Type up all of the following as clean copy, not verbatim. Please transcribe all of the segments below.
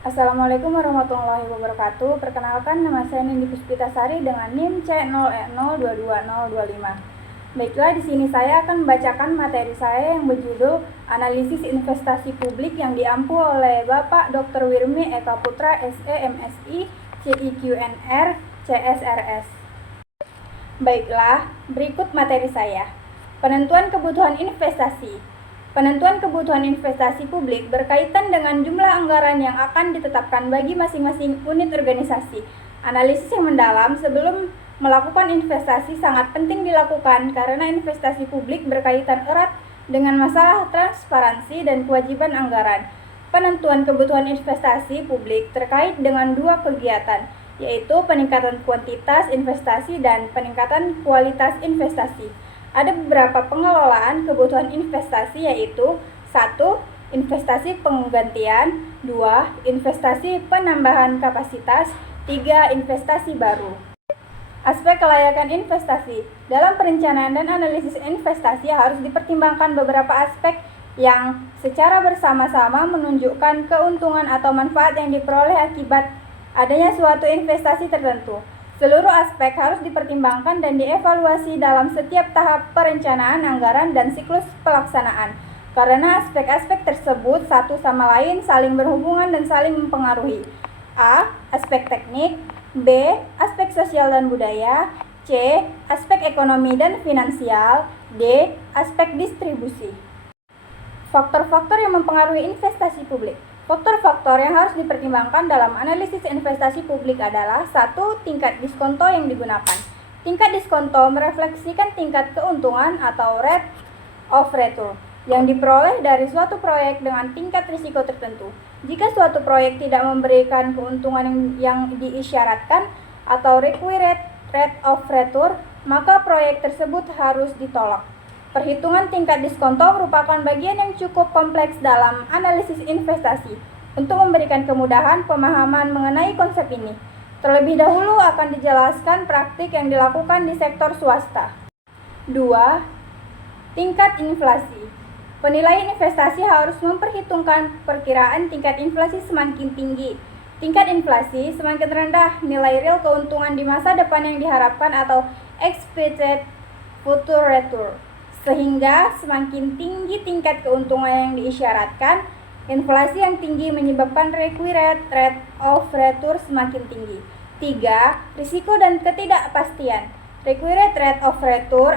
Assalamualaikum warahmatullahi wabarakatuh. Perkenalkan, nama saya Nindi Puspitasari dengan NIM C0E022025. Baiklah, di sini saya akan membacakan materi saya yang berjudul Analisis Investasi Publik yang diampu oleh Bapak Dr. Wirmi Eka Putra, SE, MSI, CIQNR, CSRS. Baiklah, berikut materi saya. Penentuan kebutuhan investasi. Penentuan kebutuhan investasi publik berkaitan dengan jumlah anggaran yang akan ditetapkan bagi masing-masing unit organisasi. Analisis yang mendalam sebelum melakukan investasi sangat penting dilakukan karena investasi publik berkaitan erat dengan masalah transparansi dan kewajiban anggaran. Penentuan kebutuhan investasi publik terkait dengan dua kegiatan, yaitu peningkatan kuantitas investasi dan peningkatan kualitas investasi. Ada beberapa pengelolaan kebutuhan investasi, yaitu 1. Investasi penggantian, 2. Investasi penambahan kapasitas, 3. Investasi baru. Aspek kelayakan investasi. Dalam perencanaan dan analisis investasi harus dipertimbangkan beberapa aspek yang secara bersama-sama menunjukkan keuntungan atau manfaat yang diperoleh akibat adanya suatu investasi tertentu. Seluruh aspek harus dipertimbangkan dan dievaluasi dalam setiap tahap perencanaan anggaran dan siklus pelaksanaan, karena aspek-aspek tersebut satu sama lain saling berhubungan dan saling mempengaruhi. A. Aspek teknik, B. Aspek sosial dan budaya, C. Aspek ekonomi dan finansial, D. Aspek distribusi. Faktor-faktor yang mempengaruhi investasi publik. Faktor-faktor yang harus dipertimbangkan dalam analisis investasi publik adalah 1. Tingkat diskonto yang digunakan. Tingkat diskonto merefleksikan tingkat keuntungan atau rate of return yang diperoleh dari suatu proyek dengan tingkat risiko tertentu. Jika suatu proyek tidak memberikan keuntungan yang diisyaratkan atau required rate of return, maka proyek tersebut harus ditolak. Perhitungan tingkat diskonto merupakan bagian yang cukup kompleks dalam analisis investasi. Untuk memberikan kemudahan pemahaman mengenai konsep ini, terlebih dahulu akan dijelaskan praktik yang dilakukan di sektor swasta. 2. Tingkat inflasi. Penilaian investasi harus memperhitungkan perkiraan tingkat inflasi semakin tinggi. Tingkat inflasi semakin rendah, nilai real keuntungan di masa depan yang diharapkan atau expected future return. Sehingga semakin tinggi tingkat keuntungan yang diisyaratkan, inflasi yang tinggi menyebabkan required rate of return semakin tinggi. 3. Risiko dan ketidakpastian. Required rate of return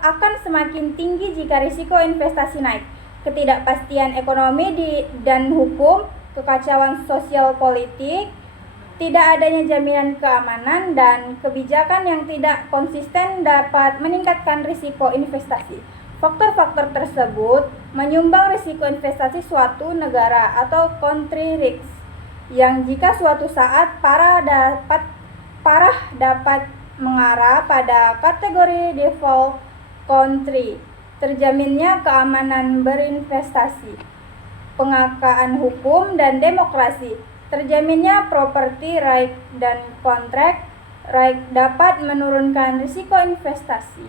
akan semakin tinggi jika risiko investasi naik. Ketidakpastian ekonomi dan hukum, kekacauan sosial politik, tidak adanya jaminan keamanan, dan kebijakan yang tidak konsisten dapat meningkatkan risiko investasi. Faktor-faktor tersebut menyumbang risiko investasi suatu negara atau country risk, yang jika suatu saat parah dapat mengarah pada kategori default country. Terjaminnya keamanan berinvestasi, pengakaan hukum dan demokrasi, terjaminnya property right dan contract right dapat menurunkan risiko investasi.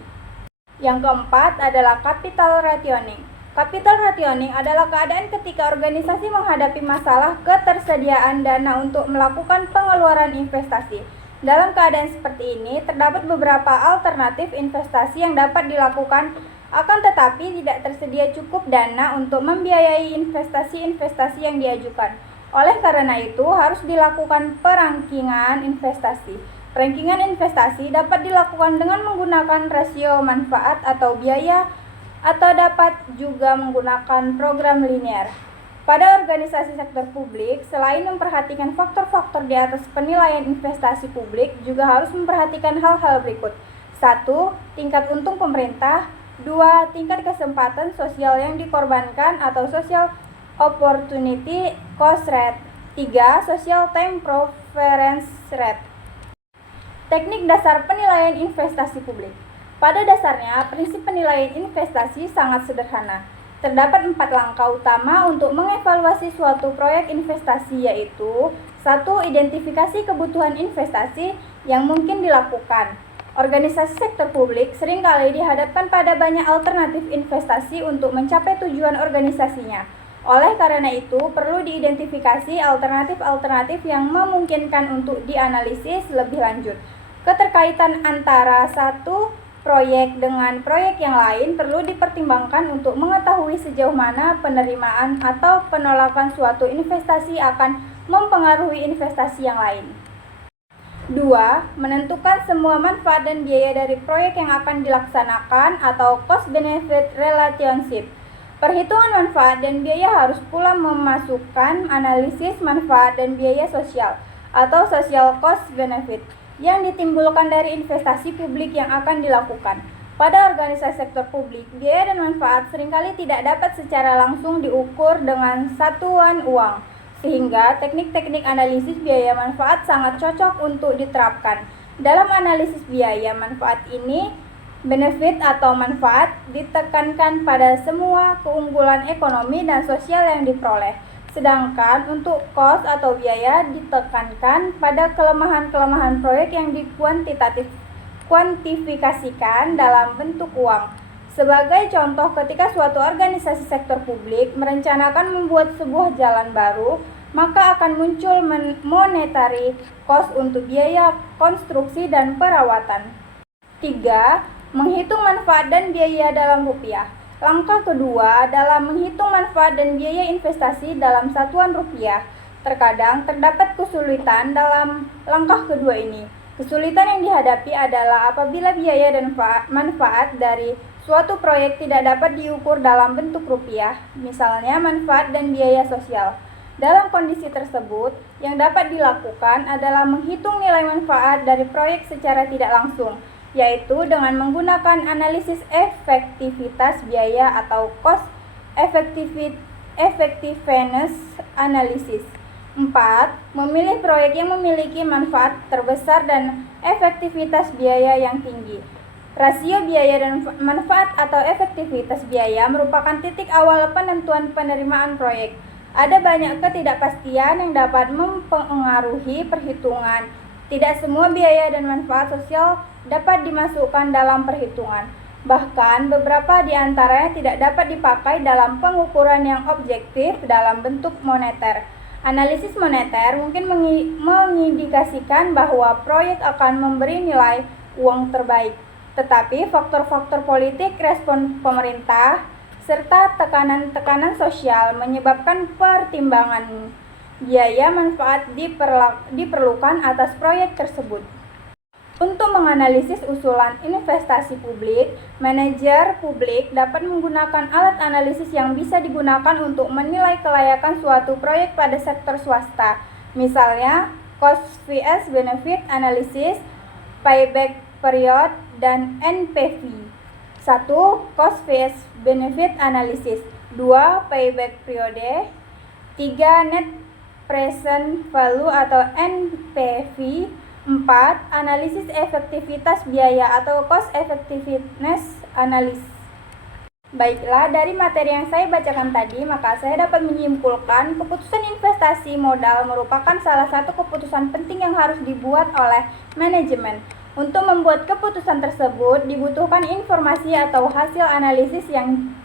Yang keempat adalah capital rationing. Capital rationing adalah keadaan ketika organisasi menghadapi masalah ketersediaan dana untuk melakukan pengeluaran investasi. Dalam keadaan seperti ini, terdapat beberapa alternatif investasi yang dapat dilakukan, akan tetapi tidak tersedia cukup dana untuk membiayai investasi-investasi yang diajukan. Oleh karena itu, harus dilakukan perangkingan investasi. Rankingan investasi dapat dilakukan dengan menggunakan rasio manfaat atau biaya, atau dapat juga menggunakan program linear. Pada organisasi sektor publik, selain memperhatikan faktor-faktor di atas penilaian investasi publik, juga harus memperhatikan hal-hal berikut. 1. Tingkat untung pemerintah. 2. Tingkat kesempatan sosial yang dikorbankan atau social opportunity cost rate. 3. Social time preference rate. Teknik dasar penilaian investasi publik. Pada dasarnya, prinsip penilaian investasi sangat sederhana. Terdapat 4 langkah utama untuk mengevaluasi suatu proyek investasi, yaitu 1. Identifikasi kebutuhan investasi yang mungkin dilakukan. Organisasi sektor publik seringkali dihadapkan pada banyak alternatif investasi untuk mencapai tujuan organisasinya. Oleh karena itu, perlu diidentifikasi alternatif-alternatif yang memungkinkan untuk dianalisis lebih lanjut. Keterkaitan antara satu proyek dengan proyek yang lain perlu dipertimbangkan untuk mengetahui sejauh mana penerimaan atau penolakan suatu investasi akan mempengaruhi investasi yang lain. 2. Menentukan semua manfaat dan biaya dari proyek yang akan dilaksanakan atau cost-benefit relationship. Perhitungan manfaat dan biaya harus pula memasukkan analisis manfaat dan biaya sosial atau social cost benefit yang ditimbulkan dari investasi publik yang akan dilakukan. Pada organisasi sektor publik, biaya dan manfaat seringkali tidak dapat secara langsung diukur dengan satuan uang, sehingga teknik-teknik analisis biaya manfaat sangat cocok untuk diterapkan. Dalam analisis biaya manfaat ini, benefit atau manfaat ditekankan pada semua keunggulan ekonomi dan sosial yang diperoleh, sedangkan untuk cost atau biaya ditekankan pada kelemahan-kelemahan proyek yang kuantifikasikan dalam bentuk uang. Sebagai contoh, ketika suatu organisasi sektor publik merencanakan membuat sebuah jalan baru, maka akan muncul monetary cost untuk biaya konstruksi dan perawatan. 3. Menghitung manfaat dan biaya dalam rupiah. Langkah kedua adalah menghitung manfaat dan biaya investasi dalam satuan rupiah. Terkadang terdapat kesulitan dalam langkah kedua ini. Kesulitan yang dihadapi adalah apabila biaya dan manfaat dari suatu proyek tidak dapat diukur dalam bentuk rupiah, misalnya manfaat dan biaya sosial. Dalam kondisi tersebut, yang dapat dilakukan adalah menghitung nilai manfaat dari proyek secara tidak langsung, yaitu dengan menggunakan analisis efektivitas biaya atau cost effectiveness analysis. 4. Memilih proyek yang memiliki manfaat terbesar dan efektivitas biaya yang tinggi. Rasio biaya dan manfaat atau efektivitas biaya merupakan titik awal penentuan penerimaan proyek. Ada banyak ketidakpastian yang dapat mempengaruhi perhitungan. Tidak semua biaya dan manfaat sosial dapat dimasukkan dalam perhitungan. Bahkan beberapa di antaranya tidak dapat dipakai dalam pengukuran yang objektif dalam bentuk moneter. Analisis moneter mungkin mengindikasikan bahwa proyek akan memberi nilai uang terbaik, tetapi faktor-faktor politik, respon pemerintah, serta tekanan-tekanan sosial menyebabkan pertimbangan biaya manfaat diperlukan atas proyek tersebut. Untuk menganalisis usulan investasi publik, manajer publik dapat menggunakan alat analisis yang bisa digunakan untuk menilai kelayakan suatu proyek pada sektor swasta. Misalnya, cost vs benefit analysis, payback period, dan NPV. 1. Cost vs benefit analysis. 2. Payback period. 3. Net present value atau NPV. 4. Analisis efektivitas biaya atau cost effectiveness analysis. Baiklah, dari materi yang saya bacakan tadi, maka saya dapat menyimpulkan keputusan investasi modal merupakan salah satu keputusan penting yang harus dibuat oleh manajemen. Untuk membuat keputusan tersebut, dibutuhkan informasi atau hasil analisis yang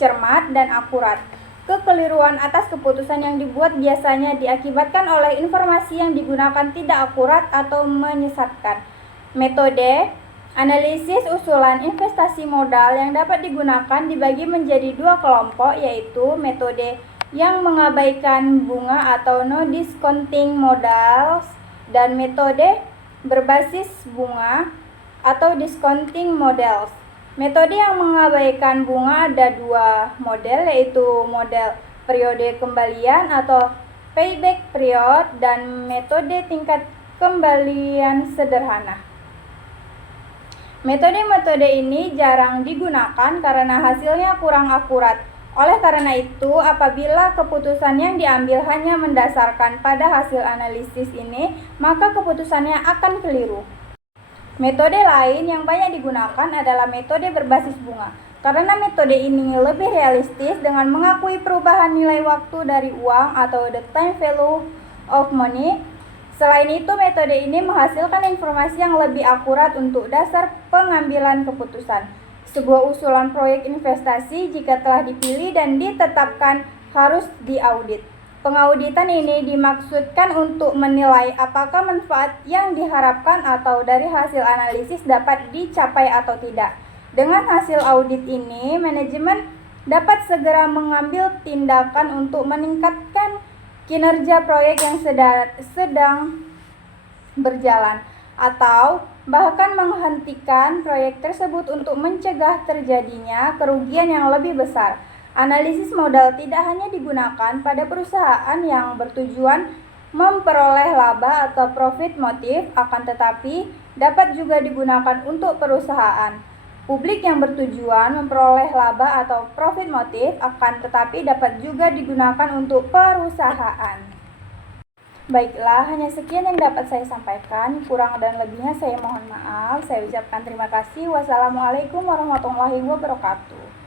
cermat dan akurat. Kekeliruan atas keputusan yang dibuat biasanya diakibatkan oleh informasi yang digunakan tidak akurat atau menyesatkan. Metode analisis usulan investasi modal yang dapat digunakan dibagi menjadi dua kelompok, yaitu metode yang mengabaikan bunga atau no discounting models dan metode berbasis bunga atau discounting models. Metode yang mengabaikan bunga ada dua model, yaitu model periode kembalian atau payback period dan metode tingkat kembalian sederhana. Metode-metode ini jarang digunakan karena hasilnya kurang akurat. Oleh karena itu, apabila keputusan yang diambil hanya mendasarkan pada hasil analisis ini, maka keputusannya akan keliru. Metode lain yang banyak digunakan adalah metode berbasis bunga, karena metode ini lebih realistis dengan mengakui perubahan nilai waktu dari uang atau the time value of money. Selain itu, metode ini menghasilkan informasi yang lebih akurat untuk dasar pengambilan keputusan. Sebuah usulan proyek investasi jika telah dipilih dan ditetapkan harus diaudit. Pengauditan ini dimaksudkan untuk menilai apakah manfaat yang diharapkan atau dari hasil analisis dapat dicapai atau tidak. Dengan hasil audit ini, manajemen dapat segera mengambil tindakan untuk meningkatkan kinerja proyek yang sedang berjalan atau bahkan menghentikan proyek tersebut untuk mencegah terjadinya kerugian yang lebih besar. Analisis modal tidak hanya digunakan pada perusahaan yang bertujuan memperoleh laba atau profit motif, akan tetapi dapat juga digunakan untuk perusahaan publik yang bertujuan memperoleh laba atau profit motif, akan tetapi dapat juga digunakan untuk perusahaan. Baiklah, hanya sekian yang dapat saya sampaikan. Kurang dan lebihnya saya mohon maaf. Saya ucapkan terima kasih. Wassalamualaikum warahmatullahi wabarakatuh.